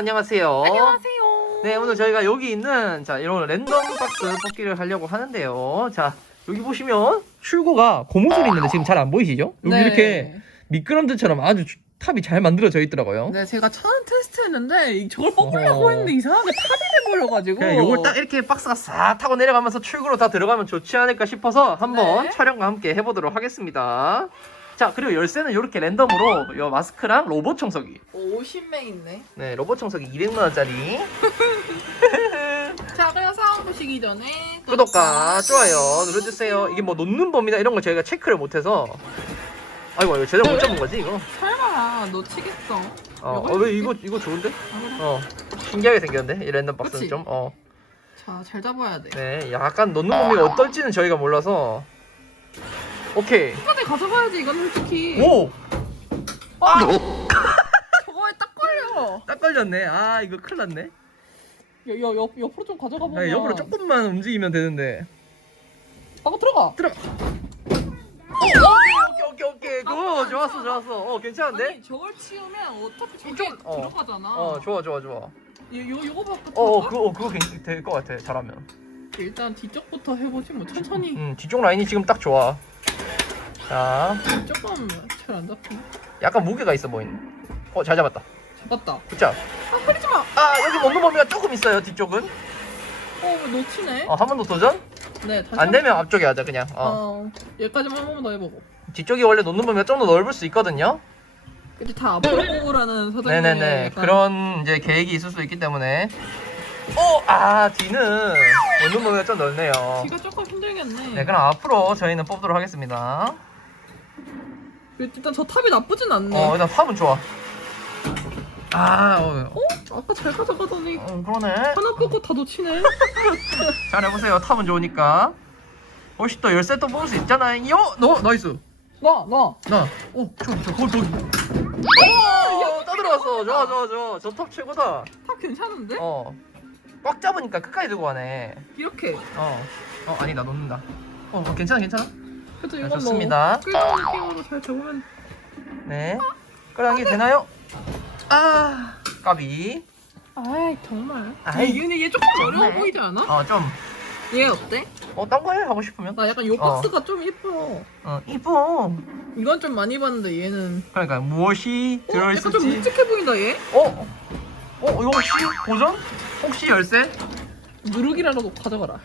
안녕하세요. 안녕하세요. 네, 오늘 저희가 여기 있는 자 이런 랜덤 박스 뽑기를 하려고 하는데요. 자 여기 보시면 출구가 고무줄이 있는데 지금 잘 안 보이시죠? 여기 네. 이렇게 미끄럼틀처럼 아주 주- 탑이 잘 만들어져 있더라고요. 네, 제가 처음 테스트했는데 이- 저걸 뽑으려고 어. 했는데 이상하게 탑이 돼버려가지고. 그냥 요걸 딱 이렇게 박스가 싹 타고 내려가면서 출구로 다 들어가면 좋지 않을까 싶어서 한번 네. 촬영과 함께 해보도록 하겠습니다. 자 그리고 열쇠는 이렇게 랜덤으로 요 마스크랑 로봇 청소기. 50명 있네. 네, 로봇 청소기 200만 원짜리. 자, 그냥 상황 보시기 전에 구독과 좋아요 눌러주세요. 이게 뭐 놓는 범위나 이런 걸 저희가 체크를 못해서 아이고 이거 제대로 못 잡은 거지 이거. 설마 놓치겠어. 어, 어, 왜 이거 이거 좋은데? 아? 어, 신기하게 생겼는데 이 랜덤 박스는 그치? 좀. 어, 자, 잘 잡아야 돼. 네, 약간 놓는 범위가 어떨지는 저희가 몰라서. 오케이. 끝까지 가져가야지 이건 솔직히. 오, 아! 저거에 딱 걸려. 딱 걸렸네. 아 이거 큰일 났네. 옆, 옆으로 좀 가져가 보면. 아, 옆으로 조금만 움직이면 되는데. 아, 들어가. 들어. 오케이 오케이 오케이. 그거 좋았어 좋았어. 어 괜찮은데? 아니, 저걸 치우면 어차피 저게 이쪽- 어. 들어가잖아. 어 좋아 좋아 좋아. 요, 요, 요거 바꿔. 어, 어 그거 어, 그거 될것 같아 잘하면. 일단 뒤쪽부터 해보지 뭐 천천히. 음 뒤쪽 라인이 지금 딱 좋아. 자, 조금 잘 안 잡히네. 약간 무게가 있어 보이네. 어 잘 잡았다. 잡았다. 굿자. 아, 흐리지 마. 아 여기 먹는 범위가 조금 있어요 뒤쪽은. 어, 왜 놓치네? 어 한 번 더 도전? 네, 다시. 안 한 되면 앞쪽에 하자 그냥. 번. 어. 어, 여기까지만 한 번만 더 해보고. 뒤쪽이 원래 놓는 범위가 좀 더 넓을 수 있거든요. 이제 다 앞으로 보라는 사장님의 네네네. 그런 이제 계획이 있을 수 있기 때문에. 어, 아 뒤는 놓는 범위가 좀 넓네요. 뒤가 조금 힘들겠네. 네, 그럼 앞으로 저희는 뽑도록 하겠습니다. 일단 저 탑이 나쁘진 않네. 어, 일단 탑은 좋아. 아, 어, 어? 아까 잘 가져가더니 어 그러네. 하나 뽑고 다 놓치네. 잘 해보세요. 탑은 좋으니까. 혹시 또 열쇠 또 뽑을 수 있잖아 요. 너, 나이스. 나, 나. 나. 오, 저, 저, 거기, 거기. 오, 떠들어왔어. 좋아, 좋아, 좋아. 저 탑 최고다. 탑 괜찮은데? 어. 꽉 잡으니까 끝까지 들고 가네. 이렇게. 어. 어, 아니다. 놓는다. 어, 어, 괜찮아, 괜찮아. 그래도 네, 이건 좋습니다. 뭐 끌던 느낌으로 잘 잡으면 네. 끌어당기 되나요? 아, 까비. 아이 정말 아이, 얘는 얘 조금 어려워 정말. 보이지 않아? 어, 좀. 얘 어때? 어, 딴 거 해. 하고 싶으면. 나 약간 요 어. 박스가 좀 예뻐 어, 이뻐. 이건 좀 많이 봤는데 얘는 그러니까 무엇이 어? 약간 좀. 묵직해 보인다 얘? 어? 어? 이거 혹시 도전? 혹시 열쇠? 누르기라도 가져가라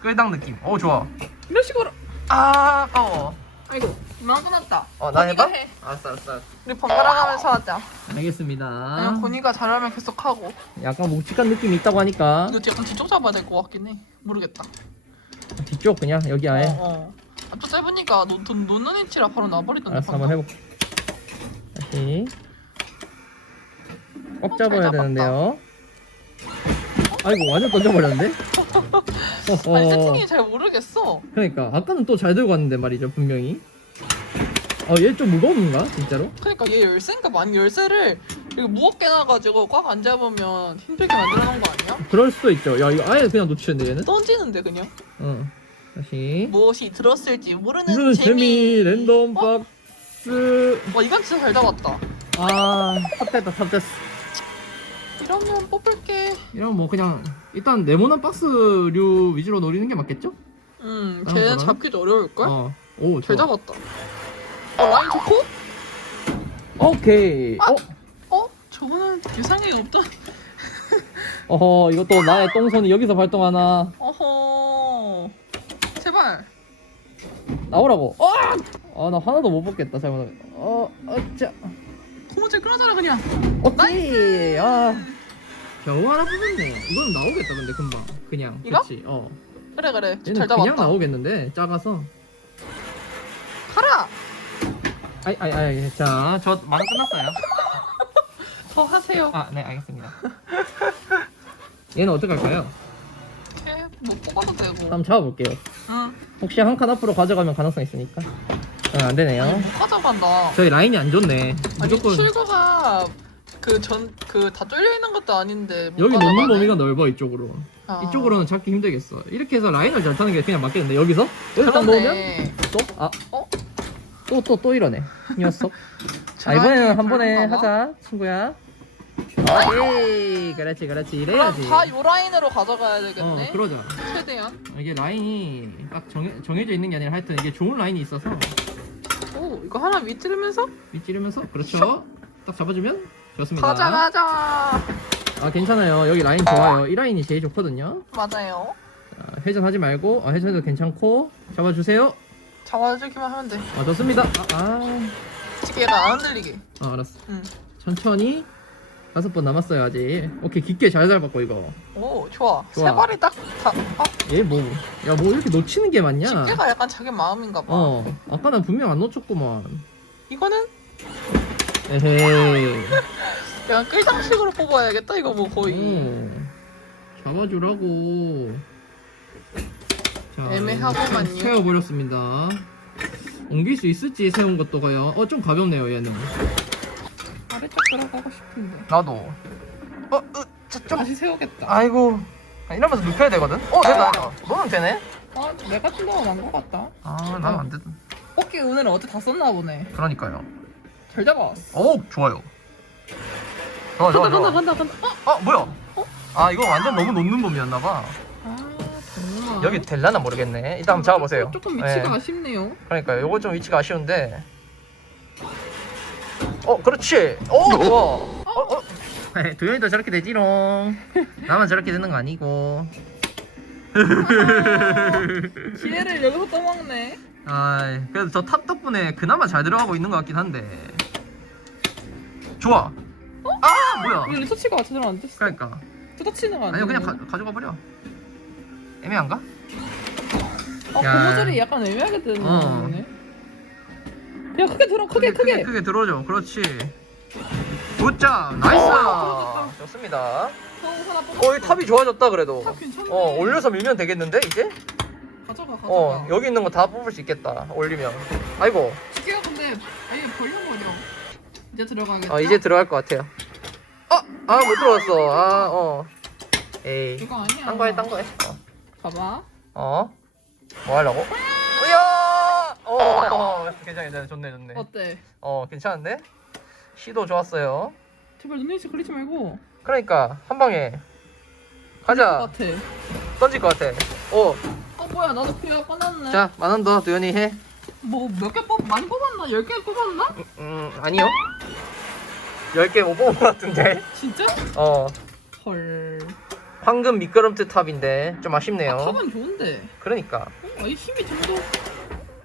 끌당 느낌. 어 좋아. 이런 식으로 아 아까워. 아이고 나 끝났다 어, 나 해봐? 해. 알았어 알았어. 알았어. 우리 번갈아 가면서 하자 알겠습니다. 그냥 건이가 잘하면 계속 하고 약간 묵직한 느낌이 있다고 하니까 이거 약간 뒤쪽 잡아야 될 것 같긴 해 모르겠다 뒤쪽 그냥 여기 아예. 어, 어. 앞쪽 짧으니까 노, 노, 노는 위치라 바로 나버리던데 알았어 방금. 한번 해볼게. 다시. 꽉 어, 잡아야 잡았다. 되는데요. 아이고 완전 던져버렸는데? 어허. 아니 세팅이 잘 모르겠어 그러니까 아까는 또 잘 들고 왔는데 말이죠 분명히. 어얘좀 무거운가 진짜로? 그러니까 얘 열쇠인가 많이 열쇠를 이거 무겁게 놔가지고 꽉 안 잡으면 힘들게 만들어 놓은 거 아니야? 그럴 수도 있죠. 야 이거 아예 그냥 놓치는데 얘는? 던지는데 그냥 어. 다시. 무엇이 들었을지 모르는 무슨 재미. 재미 랜덤 어? 박스. 와 이건 진짜 잘 잡았다. 아 탑됐다 탑됐어. 이러면 뽑을게. 이러면 뭐 그냥 일단 네모난 박스류 위주로 노리는 게 맞겠죠? 음, 다른 걔 거는? 잡기도 어려울 걸? 어. 오 잘 좋아. 잡았다. 어 라인 좋고? 오케이. 어? 어? 저거는 예상이 없던. 어허 이것도 나의 똥손이 여기서 발동하나 어허. 제발. 나오라고. 아! 아나 하나도 못 뽑겠다 잘못하면. 어, 어짜. 고무줄 끌어줘라 그냥. 오케이. 아. 겨우 하나 뽑았네. 이건 나오겠다 근데 금방. 그냥. 이거? 그렇지. 어. 그래 그래. 얘는 잘 그냥 잡았다. 나오겠는데 작아서. 가라. 아이 아이 아이. 자, 저 만화 끝났어요. 더 하세요. 아, 네, 알겠습니다. 얘는 어떻게 할까요? 걔못 뽑아도 되고. 한번 잡아볼게요. 응. 혹시 한 칸 앞으로 가져가면 가능성 있으니까. 어, 안 되네요. 못 가져간다. 저희 라인이 안 좋네. 아니 무조건 출구가 그 전 그 다 뚫려 있는 것도 아닌데 못 여기 가져가네. 놓는 범위가 넓어 이쪽으로. 아. 이쪽으로는 잡기 힘들겠어. 이렇게 해서 라인을 잘 타는 게 그냥 맞겠는데 여기서 여기 딱 놓으면 그러네. 또 아. 어? 또 또 또 이러네. 이 녀석. 아 제가 이번에는 한 번에 별론가 봐. 하자 친구야. 에이 그렇지 그렇지 그럼 이래야지 다 요 라인으로 가져가야 어 되겠네. 그러자 최대한. 이게 라인이 딱 정해, 정해져 있는 게 아니라 하여튼 이게 좋은 라인이 있어서 오 이거 하나 위찌르면서 윗찌르면서 그렇죠 딱 잡아주면 좋습니다 가자 가자. 아 괜찮아요 여기 라인 좋아요 이 라인이 제일 좋거든요 맞아요. 자, 회전하지 말고 아, 회전해도 괜찮고 잡아주세요 잡아주기만 하면 돼. 아 좋습니다 아, 아, 지게가 안 흔들리게. 아 알았어 응. 천천히 다섯 번 남았어요 아직 오케이 깊게 잘 잡았고 이거 오 좋아. 좋아. 세 발이 딱 다. 아 얘 뭐 야 뭐 이렇게 놓치는 게 많냐 집게가 약간 자기 마음인가 봐. 어 아까 난 분명 안 놓쳤구만 이거는 에헤이 그냥 끌장식으로 뽑아야겠다. 이거 뭐 거의. 오, 잡아주라고 자, 애매하구만요. 세워버렸습니다 옮길 수 있을지 세운 것도 과연 어 좀 가볍네요 얘는 아래쪽 들어가고 싶은데. 나도 어, 어 저, 좀 다시 세우겠다. 아이고 아, 이러면서 눕혀야 되거든 어 됐다 너는 되네 아, 내가 생각은 안것 같다. 아난안 돼. 뽑기 오늘 어제 다 썼나 보네. 그러니까요 잘 잡아왔어. 오 좋아요 좋아 좋아 간다, 좋아 간다, 간다, 간다. 어? 아 뭐야? 아 이거 완전 너무 놓는 범이었나봐. 아, 정말. 여기 될라나 모르겠네. 일단 한번 잡아보세요. 조금 위치가 네. 아쉽네요. 그러니까요. 요거 좀 위치가 아쉬운데. 어 그렇지. 오 좋아. 어, 어. 네, 도현이도 저렇게 되지롱. 나만 저렇게 되는 거 아니고. 기회를 여기서 떠먹네. 아 그래도 저 탑 덕분에 그나마 잘 들어가고 있는 것 같긴 한데. 좋아 아 뭐야 이거 리서치가 제대로 안 됐어. 그러니까 뜯어치는 거 아니야? 아니요 그냥 가, 가져가 버려 애매한가? 아, 야. 고무줄이 약간 애매하게 되는 어. 거네. 야, 크게 들어, 크게, 크게. 크게 들어줘 그렇지 굿자 나이스 좋습니다 형 하나 뽑았어. 어 이 탑이 좋아졌다 그래도 탑 괜찮네. 어 올려서 밀면 되겠는데 이제? 가져가, 가져가. 어 여기 있는 거 다 뽑을 수 있겠다 올리면 아이고 기계가 근데 아예 벌려버려. 이제 들어가겠다. 어 이제 들어갈 것 같아요 아아 못 들어왔어 아 어 에이 이거 아니야. 딴 거해 딴거 해. 봐봐. 어? 뭐 하려고? 으야! 어, 어, 괜찮아, 괜찮아. 좋네, 좋네. 어때? 어, 괜찮은데? 시도 좋았어요. 제발 눈에서 걸리지 말고. 그러니까, 한 방에. 가자. 것 같아. 던질 것 같아. 어, 어 뭐야 나도 피가 꺼놨네. 자, 만 원 더, 도현이 해. 뭐 몇 개 뽑 많이 뽑았나? 열개 뽑았나? 음, 아니요. 10개 못 뽑은 것 같은데. 진짜? 어, 헐. 황금 미끄럼틀 탑인데, 좀 아쉽네요. 아, 탑은 좋은데. 그러니까. 어, 이 힘이 점점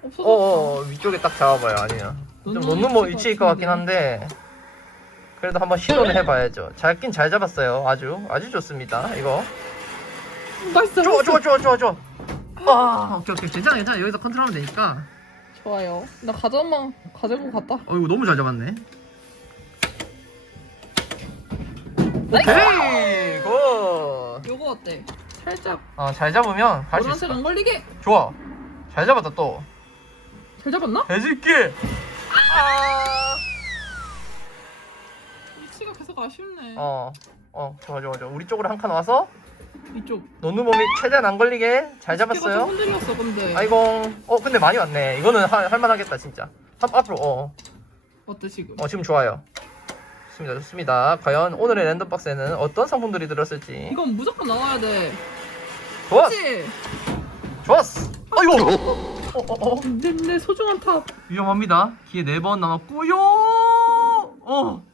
없어졌어. 어, 어, 어, 위쪽에 딱 잡아봐요, 아니면. 좀 놓는 뭐 위치일 것 같긴 한데 그래도 한번 시도는 해봐야죠. 잘긴 잘 잡았어요. 아주 아주 좋습니다. 이거 나이스. 좋아 좋아 좋아 좋아 좋아. 아 오케이 오케이 괜찮아 괜찮아 여기서 컨트롤하면 되니까. 좋아요. 나 가져만 가지고 갔다. 어 이거 너무 잘 잡았네. 오케이 굿. 요거 어때? 살짝 어 잘 잡으면 갈수 노란색 있어. 안 걸리게. 좋아. 잘 잡았다 또. 잘 잡았나? 해줄게. 아. 위치가 계속 아쉽네. 어. 어 좋아 좋아 좋아. 우리 쪽으로 한 칸 와서 이쪽. 몸이 최대한 안 걸리게 잘 잡았어요. 좀 흔들렸어 근데. 아이고 어 근데 많이 왔네 이거는 할, 할만하겠다 진짜 앞, 앞으로 어, 어때 지금? 어 지금 좋아요 좋습니다. 좋습니다. 과연 오늘의 랜덤박스에는 어떤 상품들이 들었을지. 이건 무조건 나와야 돼. 좋았어. 그치? 좋았어. 아이고. 어, 어, 어. 내, 내 소중한 탑. 위험합니다. 기회 4번 남았고요. 어,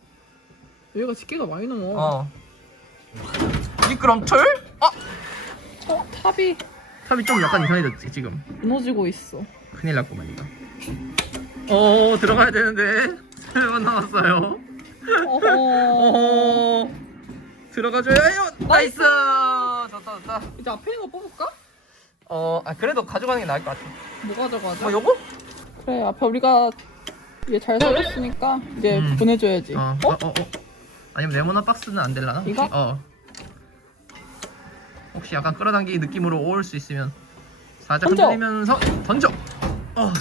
여기가 집게가 많이 넘어. 어. 미끄럼틀? 아. 어, 탑이. 탑이 좀 약간 이상해졌지 지금. 무너지고 있어. 큰일 났구만 이거. 어 들어가야 되는데. 3번 남았어요 어허. 어 들어가줘요 나이스 좋다 좋다 이제 앞에 있는 거 뽑을까? 어, 아 그래도 가져가는 게 나을 것 같아. 뭐 가져가자. 어, 요거? 그래 앞에 우리가 얘 잘 살렸으니까 이제 음. 보내줘야지. 어, 어? 어, 어, 어. 아니면 네모나 박스는 안 될라나? 혹시? 이거? 어. 혹시 약간 끌어당기기 느낌으로 올 수 있으면 살짝 던져. 흔들리면서 던져. 어.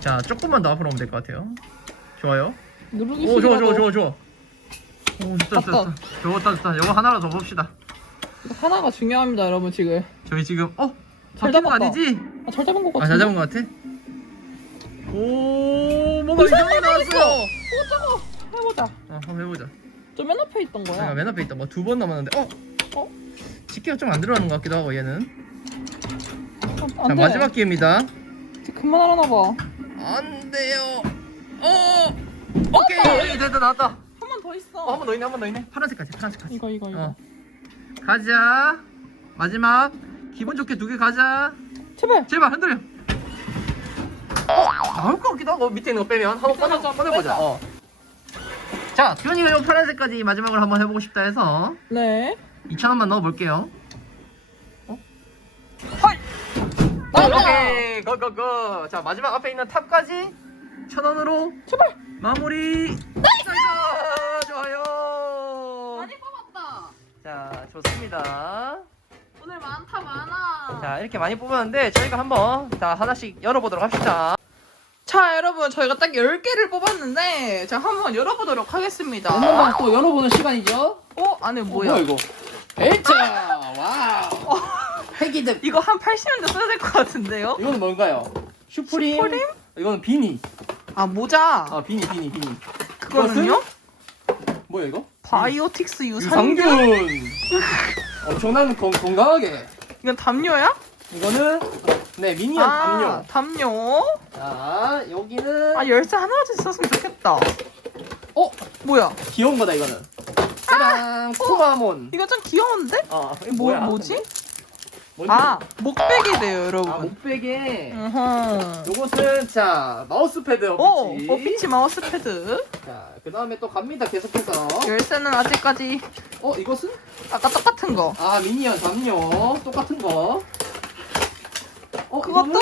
자, 조금만 더 앞으로 오면 될 것 같아요. 좋아요. 누르기 오, 좋아, 좋아, 좋아, 좋아. 오, 갔다. 좋다. 좋다, 좋다. 요거 하나로 더 봅시다. 이거 하나가 중요합니다 여러분 지금. 저희 지금 어, 잘 바뀐 거 잡았다. 아니지? 아, 잘 잡은 거 같은데. 아, 잘 잡은 것 같아. 오, 뭐가 이상하게 나왔어요. 오 저거 해보자. 어, 한번 해보자. 저 맨 앞에 있던 아, 거야. 맨 앞에 있던 거 두 번 남았는데 어? 어? 집게가 좀 안 들어가는 것 같기도 하고 얘는 아, 자 안 돼. 마지막 기회입니다 이제 그만하려나 봐. 안 돼요 어 오케이. 됐다 나왔다. 한 번 더 있어. 어 한 번 더 있네 한 번 더 있네. 파란색까지 파란색까지 이거 이거 이거. 어. 가자. 마지막. 기분 좋게 두 개 가자. 제발. 제발 흔들려. 어 나올 것 같기도 하고 밑에 있는 거 빼면. 한번 꺼내, 꺼내자, 꺼내보자. 빼자. 어. 자 규현이가 이 파란색까지 마지막으로 한번 해보고 싶다 해서. 네. 2,000원만 넣어볼게요. 나 오케이. 고고고. 자 마지막 앞에 있는 탑까지 천 원으로 제발. 마무리 나이스 좋아요 많이 뽑았다. 자 좋습니다 오늘 많다 많아. 자 이렇게 많이 뽑았는데 저희가 한번 자 하나씩 열어보도록 합시다 자 여러분 저희가 딱 10개를 뽑았는데 자 한번 열어보도록 하겠습니다. 랜덤방 또 열어보는 시간이죠 어? 안에 뭐야? 이거 엘차 와우 폐기득 이거 한 80년대 써야 될 것 같은데요? 이거는 뭔가요? 슈프림 슈프림? 이거는 비니. 아 모자? 아 비니 비니 비니. 그거는요? 뭐야 이거? 바이오틱스 유산균? 유산균. 엄청난 건, 건강하게. 이건 담요야? 이거는 네 미니언 담요. 담요? 자 여기는 아 열쇠 하나라도 있었으면 좋겠다. 어? 뭐야? 귀여운 거다 이거는. 짜란 코마몬. 이거 좀 귀여운데? 어 이거 뭐, 뭐야? 뭐지? 아 목베개래요 아 여러분 목베개 어허 요것은 자 마우스 패드 오! 어피치 어피치 마우스 패드 자 그 다음에 또 갑니다 계속해서 열쇠는 아직까지 어 이것은? 아까 똑같은 거 아 미니언 담요 똑같은 거 어, 그것도? 이거는?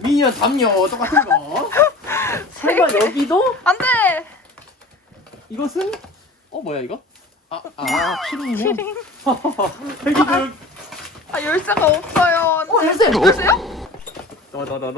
미니언 담요 똑같은 거 설마 여기도? 안돼! 이것은? 어 뭐야 이거? 아, 아 키링이네 키링 헬기들 아 열쇠가 없어요. 어 열쇠! 열쇠요? 따다다다.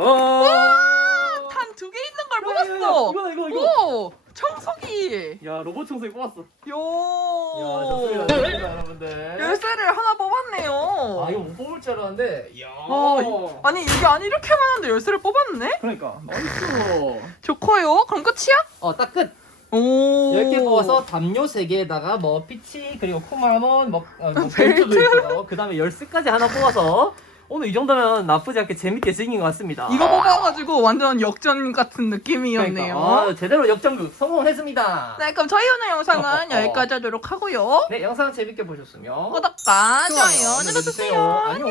단 두 개 있는 걸 뽑았어. 이거 이거 이거. 오! 청소기. 야 로봇 청소기 뽑았어. 야 요 좋습니다 좋습니다 여러분들. 열쇠를 하나 뽑았네요. 아 이거 못 뽑을 줄 알았는데 이야. 어, 아니 이게 아니 이렇게 많은데 열쇠를 뽑았네? 그러니까. 나이스. 좋고요. 그럼 끝이야? 어딱 끝! 오. 10개 뽑아서 담요 3개에다가 뭐 피치 그리고 코마몬 뭐, 어, 뭐 벨트. 벨트도 있고요 그 다음에 열쇠까지 하나 뽑아서. 오늘 이 정도면 나쁘지 않게 재밌게 즐긴 것 같습니다. 이거 뽑아가지고 완전 역전 같은 느낌이었네요. 그러니까, 아, 제대로 역전극 성공했습니다. 네 그럼 저희 오늘 영상은 어, 어, 어. 여기까지 하도록 하고요. 네 영상 재밌게 보셨으면 구독과 좋아요 눌러주세요. 안녕